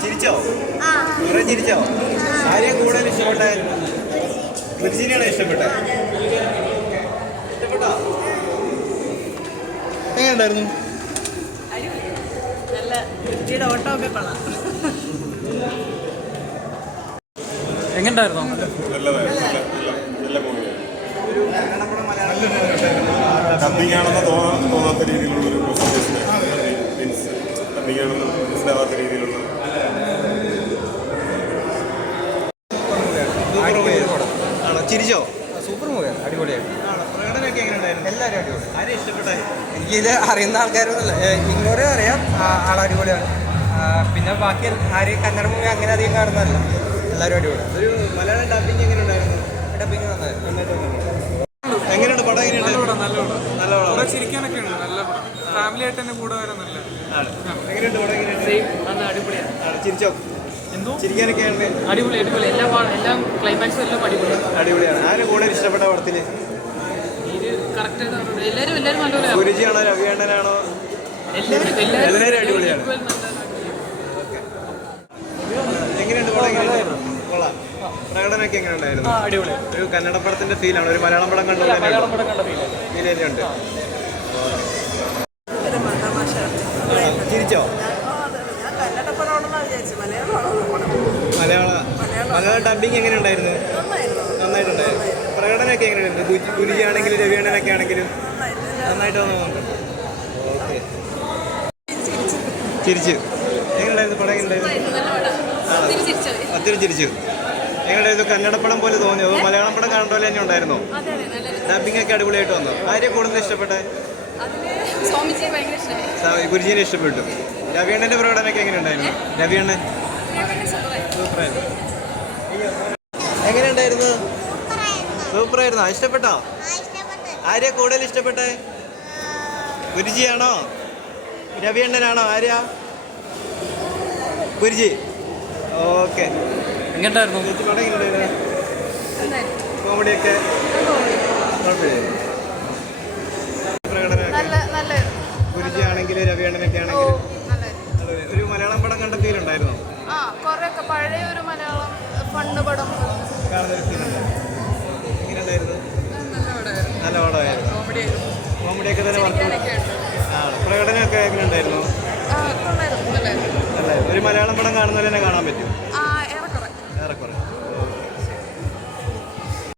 ചിരിച്ചു? കുറെ ചിരിച്ചോ? ആരെയും കൂടുതൽ ഇഷ്ടപ്പെട്ടെ ഋഷിനെയാണോ ഇഷ്ടപ്പെട്ടെ? ഇഷ്ടപ്പെട്ടോ എങ്ങനെയുണ്ടായിരുന്നു? എങ്ങനെയുണ്ടായിരുന്നു? തോന്നാത്ത രീതിയിലുള്ള ഒരു മീൻസ് മനസ്സിലാവാത്ത രീതിയിലുള്ള ചിരിച്ചോ സൂപ്പർ മൂവിയാണ് അടിപൊളിയായിട്ട്. ഇഷ്ടപ്പെട്ടെ എനിക്കിത് അറിയുന്ന ആൾക്കാരൊന്നുമില്ല. ഇങ്ങോട്ട് അറിയാം ആൾ അടിപൊളിയാണ്. പിന്നെ ബാക്കി ആരെയും കന്നഡ മൂവി അങ്ങനെ അധികം കാണുന്നതല്ല. എല്ലാവരും അടിപൊളിയാണ്. ഡബിങ് എങ്ങനെയുണ്ട്? പടം എങ്ങനെയുണ്ട്? ചിരിക്കാനൊക്കെ ഉണ്ട് നല്ല പടം. ഫാമിലി ആയിട്ട് തന്നെ കൂടെ വരാൻ നല്ല ആണ്. എങ്ങനെയുണ്ട് പടം? എങ്ങനെയുണ്ട്? നല്ല അടിപൊളിയാണ്. ചിരിച്ചോ? അടിപൊളി അടിപൊളി. എല്ലാ എല്ലാം ക്ലൈമാക്സും എല്ലാം അടിപൊളിയാണ്. അടിപൊളിയാണ്. ആരും കൂടുതൽ ഇഷ്ടപ്പെട്ട പടത്തിൽ? ഗുരുജിയാണോ രവിയണ്ണനാണോ? എല്ലാവരും എല്ലാവരും അടിപൊളിയാണ്. എങ്ങനെയുണ്ട് കൊള്ളാം. പ്രകടനമൊക്കെ എങ്ങനെയുണ്ടായിരുന്നു? അടിപൊളി. ഒരു കന്നഡ പടത്തിന്റെ ഫീലാണ്. ഒരു മലയാളം പടം കണ്ടു ഫീൽ തന്നെയുണ്ട് ചിരിച്ചോ? മലയാള മലയാളം എങ്ങനെ ഉണ്ടായിരുന്നു നന്നായിട്ടുണ്ടായിരുന്നു. പ്രകടനമൊക്കെ എങ്ങനെയുണ്ട്? ഗുരിയാണെങ്കിലും രവിയണ്ണനൊക്കെ ആണെങ്കിലും നന്നായിട്ട് തോന്നുന്നുണ്ട് ഓക്കെ. ചിരിച്ചു. എങ്ങനെയുണ്ടായിരുന്നു പടം? എങ്ങനെയുണ്ടായിരുന്നു? ഒത്തിരി ചിരിച്ചു. എങ്ങനെയായിരുന്നു കന്നഡ പടം പോലെ തോന്നിയോ? മലയാളം പടം കാണേണ്ട പോലെ തന്നെ ഉണ്ടായിരുന്നോ? ഡബിംഗ് ഒക്കെ അടിപൊളിയായിട്ട് വന്നു? ആരെയും കൂടുതൽ ഇഷ്ടപ്പെട്ടെ? ഗുരുജീനെ ഇഷ്ടപ്പെട്ടു. രവിയണ്ണന്റെ പ്രകടനമൊക്കെ എങ്ങനെയുണ്ടായിരുന്നു? രവിയണ്ണൻ? സൂപ്പറായിരുന്നു. എങ്ങനെയുണ്ടായിരുന്നു? സൂപ്പറായിരുന്നോ. ഇഷ്ടപ്പെട്ടോ? ആര്യാ കൂടുതൽ ഇഷ്ടപ്പെട്ടെ? ഗുരുജിയാണോ? രവിയണ്ണനാണോ? ആര്യാ? ഗുരുജി. ഓക്കെ. എങ്ങനെയുണ്ടായിരുന്നു? കോമഡിയൊക്കെ. ഗുരുജി ആണെങ്കിലും രവിയണ്ണനൊക്കെ ആണെങ്കിലും. നല്ലത്. ഒരു മലയാളം പടം കണ്ട ഫീൽ ഉണ്ടായിരുന്നോ ആ കുറെയൊക്കെ പഴയ ഒരു മലയാളം പണ്ട് പടം. കാണുന്ന ഫീൽ എങ്ങനെയുണ്ടായിരുന്നു കോമഡിയൊക്കെ തന്നെ പ്രകടനമൊക്കെ എങ്ങനെ ഉണ്ടായിരുന്നു ഒരു മലയാളം പടം കാണുന്നവരെ തന്നെ കാണാൻ പറ്റും.